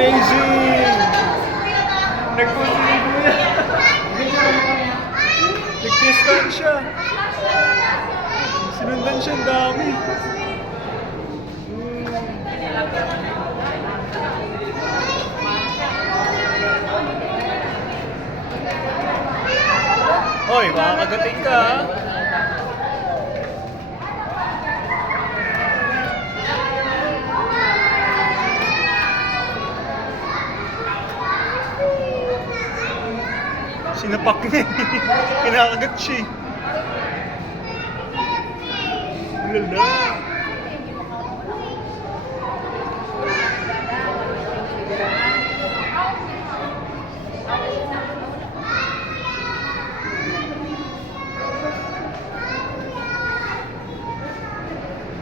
Amazing! Nagpusin nag-testan siya. Sinundan siya, ang dami. Hoy, makakagating ka, ha? Sinapak niya. Kinakagat siya. Lala.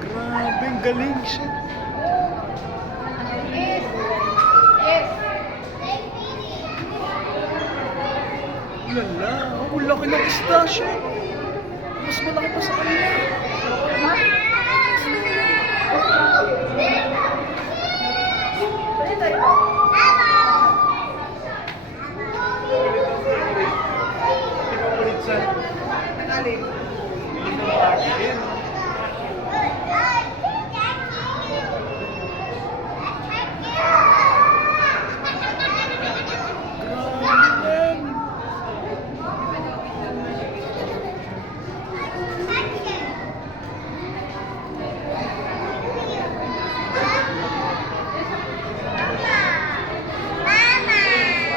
Grabe, ang galing siya. Lala, ang laki ng isda siya. Mas malaki pa sa kanila. Pinukulit sa... Tagalin.